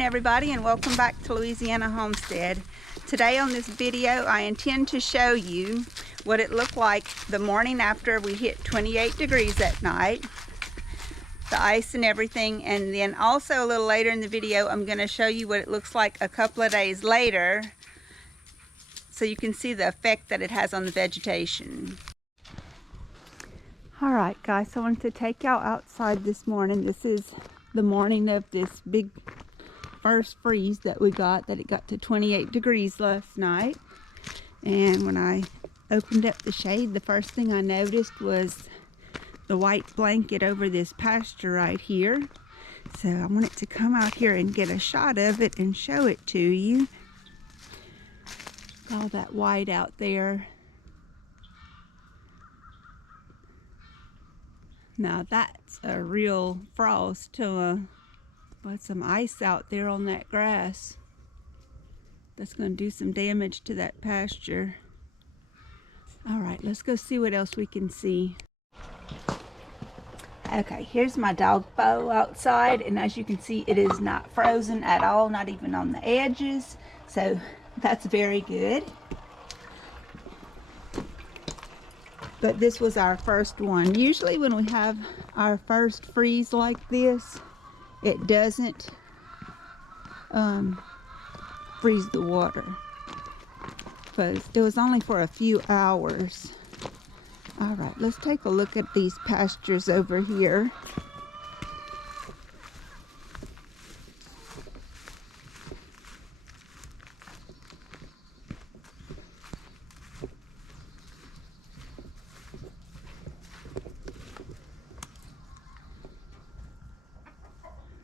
morning everybody, and welcome back to Louisiana Homestead. Today on this video I intend to show you what it looked like the morning after we hit 28 degrees that night, the ice and everything, and then also a little later in the video I'm going to show you what it looks like a couple of days later so you can see the effect that it has on the vegetation. Alright guys, so I wanted to take y'all outside this morning. This is the morning of this big first freeze that we got, that it got to 28 degrees last night. And when I opened up the shade, the first thing I noticed was the white blanket over this pasture right here. So I wanted to come out here and get a shot of it and show it to you. All that white out there. Now that's a real frost to but some ice out there on that grass. That's going to do some damage to that pasture. Alright, let's go see what else we can see. Okay, here's my dog bowl outside, and as you can see it is not frozen at all, not even on the edges, so that's very good. But this was our first one. Usually when we have our first freeze like this, it doesn't freeze the water, because it was only for a few hours. All right, let's take a look at these pastures over here.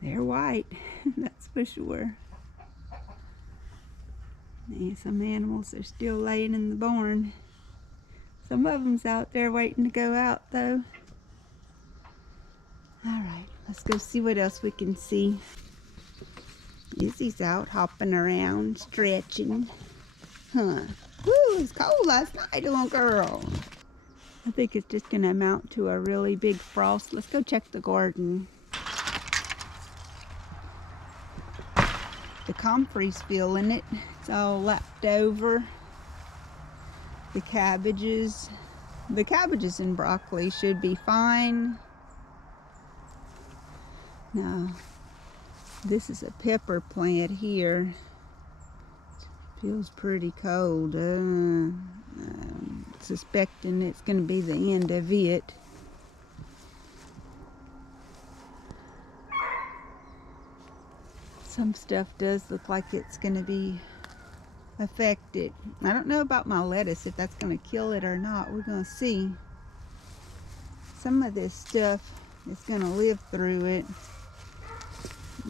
They're white, that's for sure. And some animals are still laying in the barn. Some of them's out there waiting to go out though. Alright, let's go see what else we can see. Izzy's out hopping around, stretching. Huh. Woo, it was cold last night, little girl. I think it's just going to amount to a really big frost. Let's go check the garden. The comfrey's feeling it. It's all lapped over. The cabbages and broccoli should be fine. Now, this is a pepper plant here. Feels pretty cold. Suspecting it's going to be the end of it. Some stuff does look like it's going to be affected. I don't know about my lettuce, if that's going to kill it or not. We're going to see. Some of this stuff is going to live through it.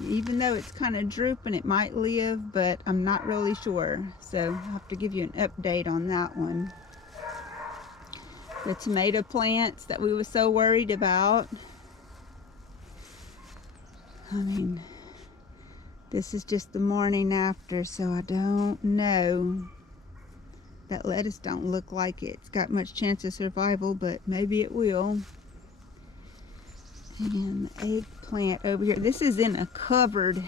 Even though it's kind of drooping, it might live, but I'm not really sure. So I'll have to give you an update on that one. The tomato plants that we were so worried about. I mean, this is just the morning after, so I don't know. That lettuce don't look like it's got much chance of survival, but maybe it will. And the eggplant over here. This is in a covered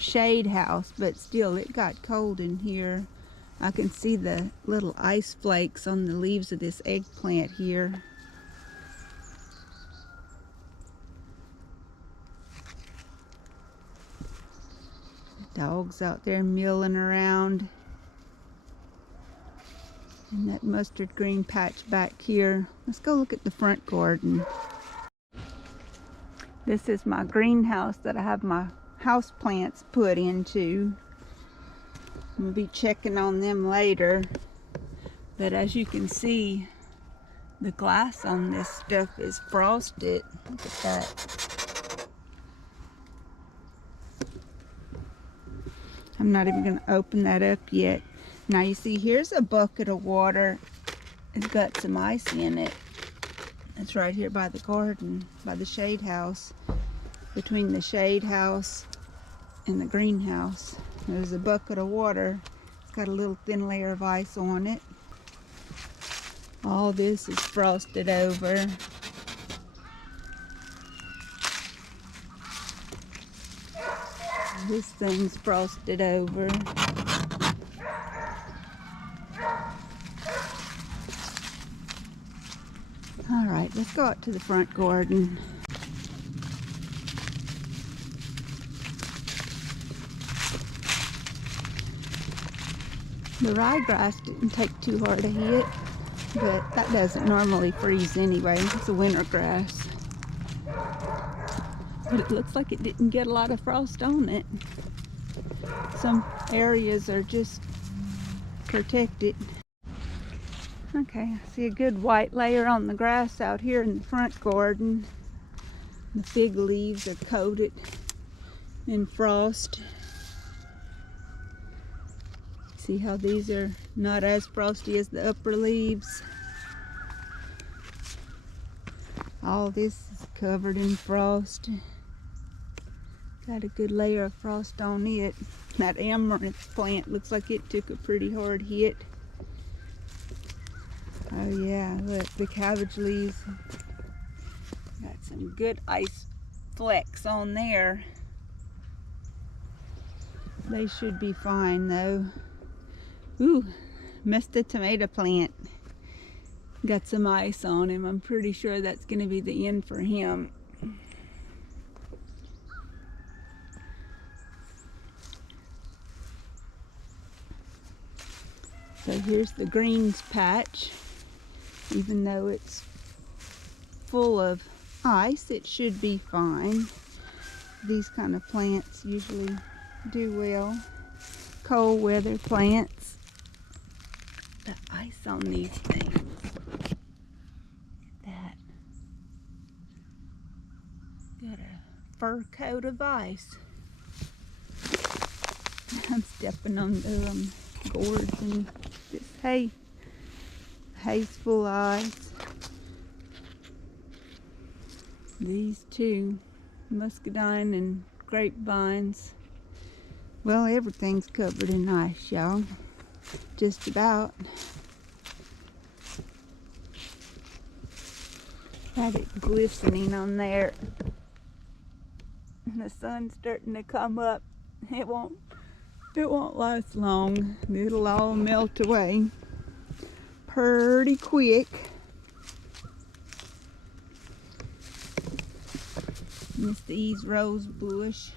shade house, but still it got cold in here. I can see the little ice flakes on the leaves of this eggplant here. Dogs out there milling around. And that mustard green patch back here. Let's go look at the front garden. This is my greenhouse that I have my house plants put into. We'll be checking on them later. But as you can see, the glass on this stuff is frosted. Look at that. I'm not even going to open that up yet. Now you see, here's a bucket of water. It's got some ice in it. It's right here by the garden, by the shade house. Between the shade house and the greenhouse, there's a bucket of water. It's got a little thin layer of ice on it. All this is frosted over. This thing's frosted over. All right, let's go out to the front garden. The ryegrass didn't take too hard a hit, but that doesn't normally freeze anyway. It's a winter grass. But it looks like it didn't get a lot of frost on it. Some areas are just protected. Okay, I see a good white layer on the grass out here in the front garden. The fig leaves are coated in frost. See how these are not as frosty as the upper leaves? All this is covered in frost. Got a good layer of frost on it. That amaranth plant looks like it took a pretty hard hit. Oh yeah, look, the cabbage leaves. Got some good ice flecks on there. They should be fine though. Ooh, missed the tomato plant. Got some ice on him. I'm pretty sure that's going to be the end for him. So here's the greens patch. Even though it's full of ice, it should be fine. These kind of plants usually do well. Cold weather plants. The ice on these things. Look at that. Got a fur coat of ice. I'm stepping on the gourds and this hay. Hay's full of ice. These two, muscadine and grapevines. Well, everything's covered in ice, y'all. Just about. Got it glistening on there. The sun's starting to come up. It won't last long. It'll all melt away pretty quick. Miss these rose bush.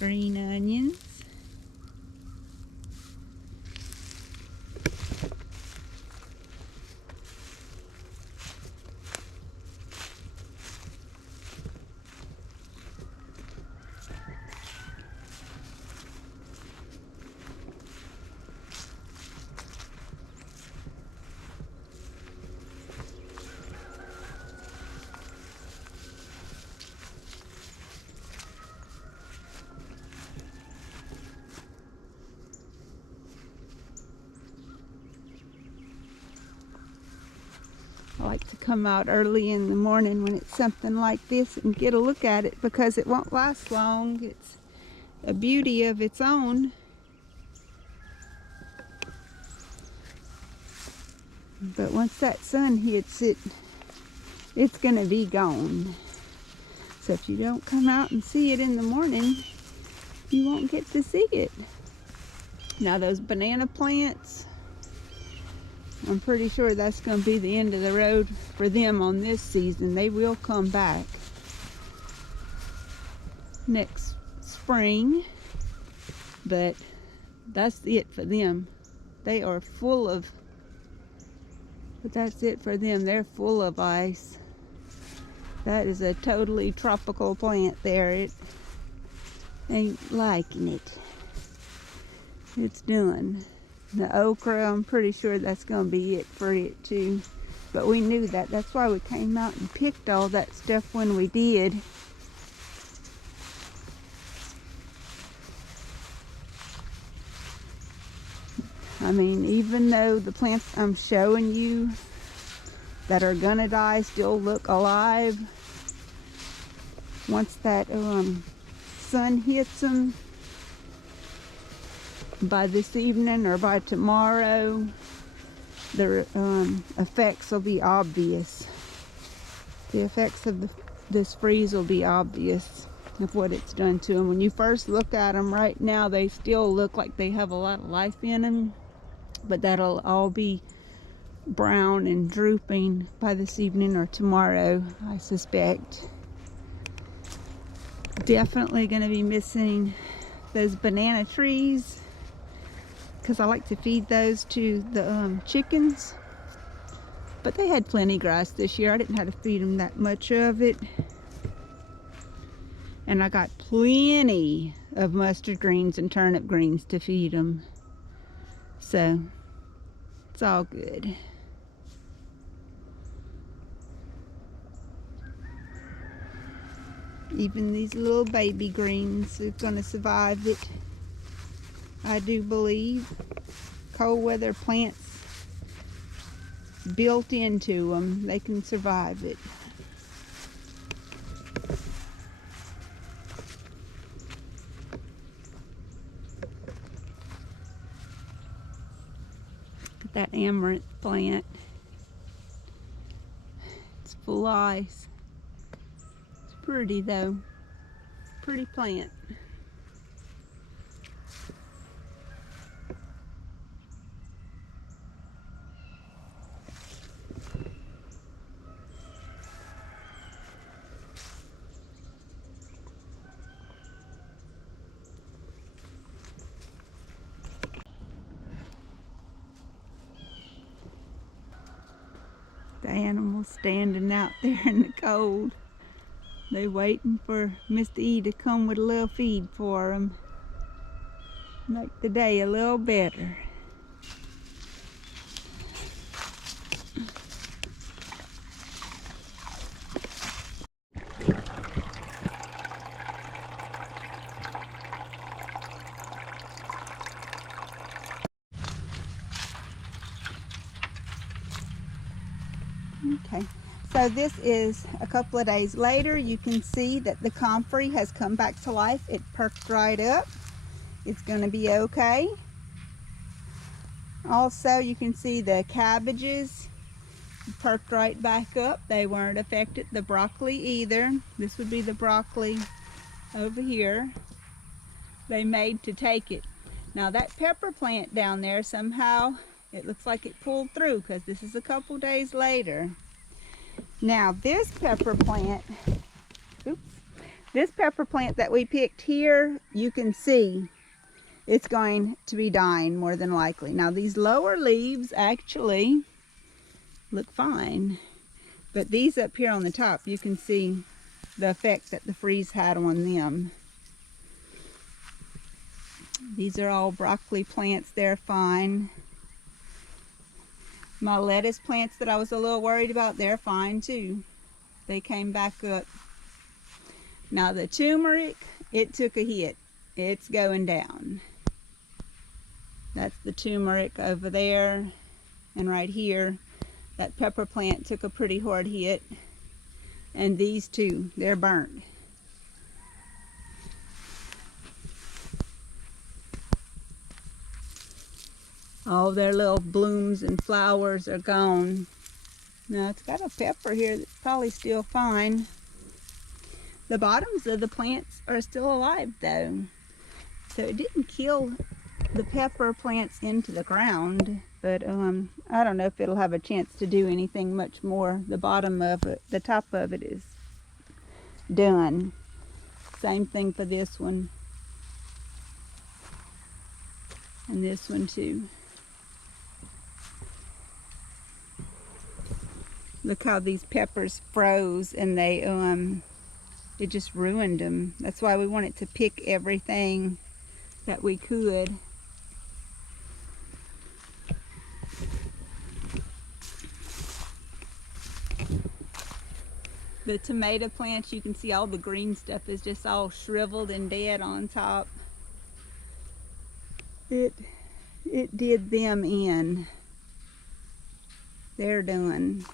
Green onions. I like to come out early in the morning when it's something like this and get a look at it because it won't last long. It's a beauty of its own. But once that sun hits it, it's going to be gone. So if you don't come out and see it in the morning, you won't get to see it. Now those banana plants, I'm pretty sure that's going to be the end of the road for them on this season. They will come back next spring, but that's it for them. They are full of, but that's it for them. They're full of ice. That is a totally tropical plant there. It ain't liking it. It's done. The okra, I'm pretty sure that's going to be it for it too. But we knew that. That's why we came out and picked all that stuff when we did. I mean, even though the plants I'm showing you that are gonna die still look alive, once that sun hits them by this evening or by tomorrow, the effects will be obvious. The effects of this freeze will be obvious of what it's done to them. When you first look at them right now, they still look like they have a lot of life in them, but that'll all be brown and drooping by this evening or tomorrow, I suspect. Definitely going to be missing those banana trees, because I like to feed those to the chickens, but they had plenty grass this year. I didn't have to feed them that much of it, and I got plenty of mustard greens and turnip greens to feed them, so it's all good. Even these little baby greens are going to survive it, I do believe. Cold weather plants built into them, they can survive it. Look at that amaranth plant. It's full of ice. Pretty though, pretty plant. The animals standing out there in the cold. They waiting for Mr. E to come with a little feed for them. Make the day a little better. Okay. So this is a couple of days later. You can see that the comfrey has come back to life. It perked right up. It's going to be okay. Also, you can see the cabbages perked right back up. They weren't affected. The broccoli either. This would be the broccoli over here. They made to take it. Now that pepper plant down there, somehow it looks like it pulled through, because this is a couple days later. Now this pepper plant, this pepper plant that we picked here, you can see it's going to be dying more than likely. Now these lower leaves actually look fine, but these up here on the top, you can see the effect that the freeze had on them. These are all broccoli plants. They're fine. My lettuce plants that I was a little worried about, they're fine too. They came back up. Now the turmeric, it took a hit. It's going down. That's the turmeric over there. And right here, that pepper plant took a pretty hard hit. And these two, they're burnt. All their little blooms and flowers are gone. Now it's got a pepper here that's probably still fine. The bottoms of the plants are still alive though. So it didn't kill the pepper plants into the ground, but I don't know if it'll have a chance to do anything much more. The bottom of it, the top of it is done. Same thing for this one. And this one too. Look how these peppers froze, and they it just ruined them. That's why we wanted to pick everything that we could. The tomato plants, you can see all the green stuff is just all shriveled and dead on top. It did them in. They're done.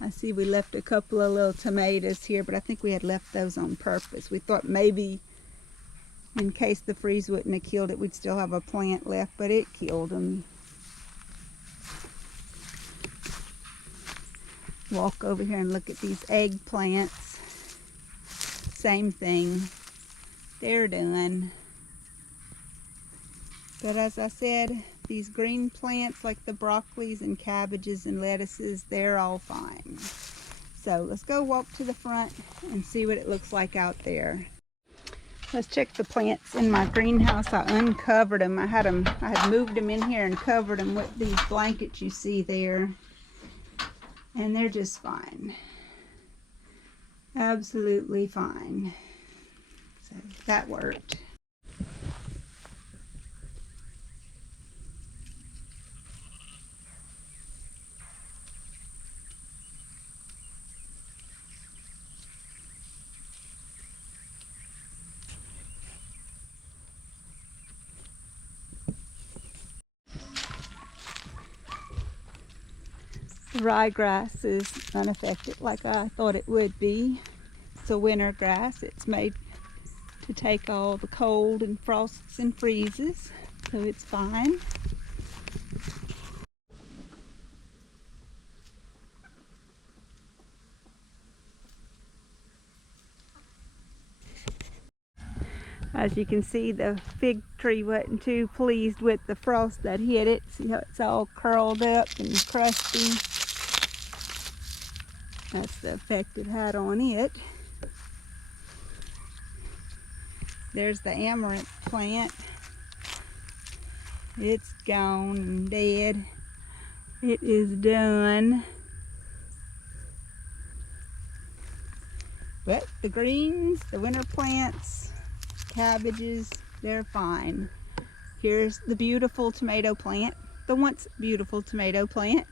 I see we left a couple of little tomatoes here, but I think we had left those on purpose. We thought maybe In case the freeze wouldn't have killed it, we'd still have a plant left, but it killed them. Walk over here and look at these eggplants. Same thing. They're done. But as I said, these green plants like the broccolis and cabbages and lettuces, they're all fine. So let's go walk to the front and see what it looks like out there. Let's check the plants in my greenhouse. I uncovered them. I had moved them in here and covered them with these blankets you see there. And they're just fine. Absolutely fine. So that worked. The ryegrass is unaffected like I thought it would be. It's a winter grass. It's made to take all the cold and frosts and freezes, so it's fine. As you can see, the fig tree wasn't too pleased with the frost that hit it. See how it's all curled up and crusty? That's the effect it had on it. There's the amaranth plant. It's gone and dead. It is done. But the greens, the winter plants, cabbages, they're fine. Here's the beautiful tomato plant, the once beautiful tomato plant.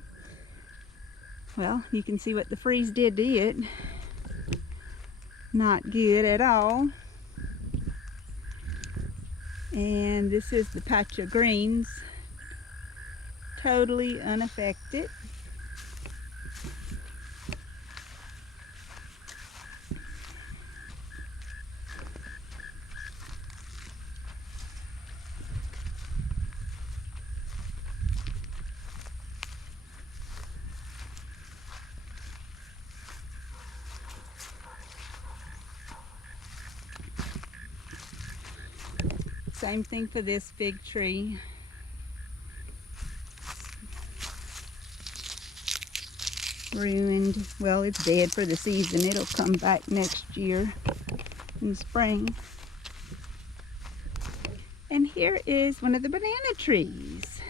Well, you can see what the freeze did to it. Not good at all. And this is the patch of greens, totally unaffected. Same thing for this fig tree. Ruined. Well, it's dead for the season. It'll come back next year in spring. And here is one of the banana trees.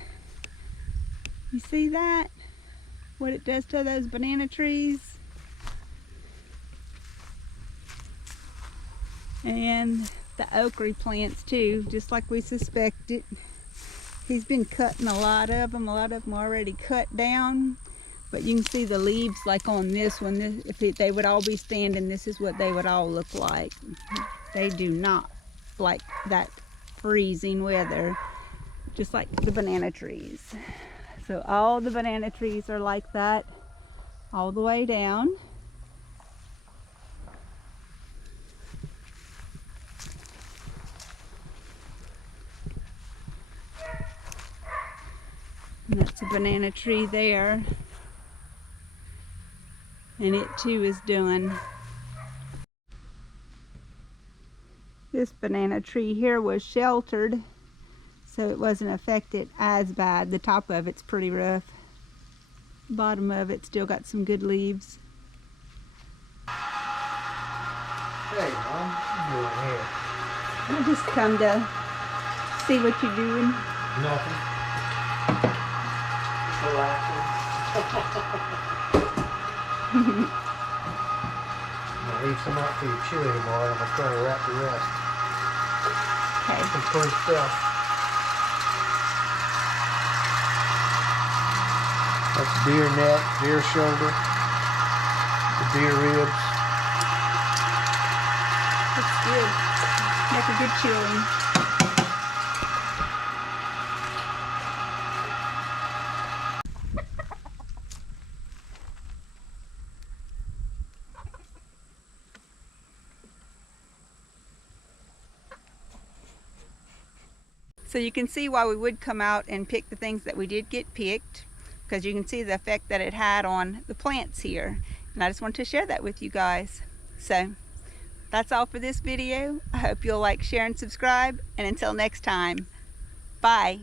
You see that? What it does to those banana trees? And the okra plants too, just like we suspected. He's been cutting a lot of them. A lot of them already cut down. But you can see the leaves like on this one. If they would all be standing, this is what they would all look like. They do not like that freezing weather, just like the banana trees. So all the banana trees are like that all the way down. And that's a banana tree there. And it too is done. This banana tree here was sheltered, so it wasn't affected as bad. The top of it's pretty rough. The bottom of it still got some good leaves. Hey, Mom, what you doing here? I just come to see what you're doing. Nothing. Relaxing. I'm gonna leave some out for you to chew anymore. I'm gonna try to wrap the rest. Okay. Some fun stuff. That's deer neck, deer shoulder, the deer ribs. That's good. Make a good chewing. So you can see why we would come out and pick the things that we did get picked, because you can see the effect that it had on the plants here. And I just wanted to share that with you guys. So that's all for this video. I hope you'll like, share, and subscribe. And until next time, bye.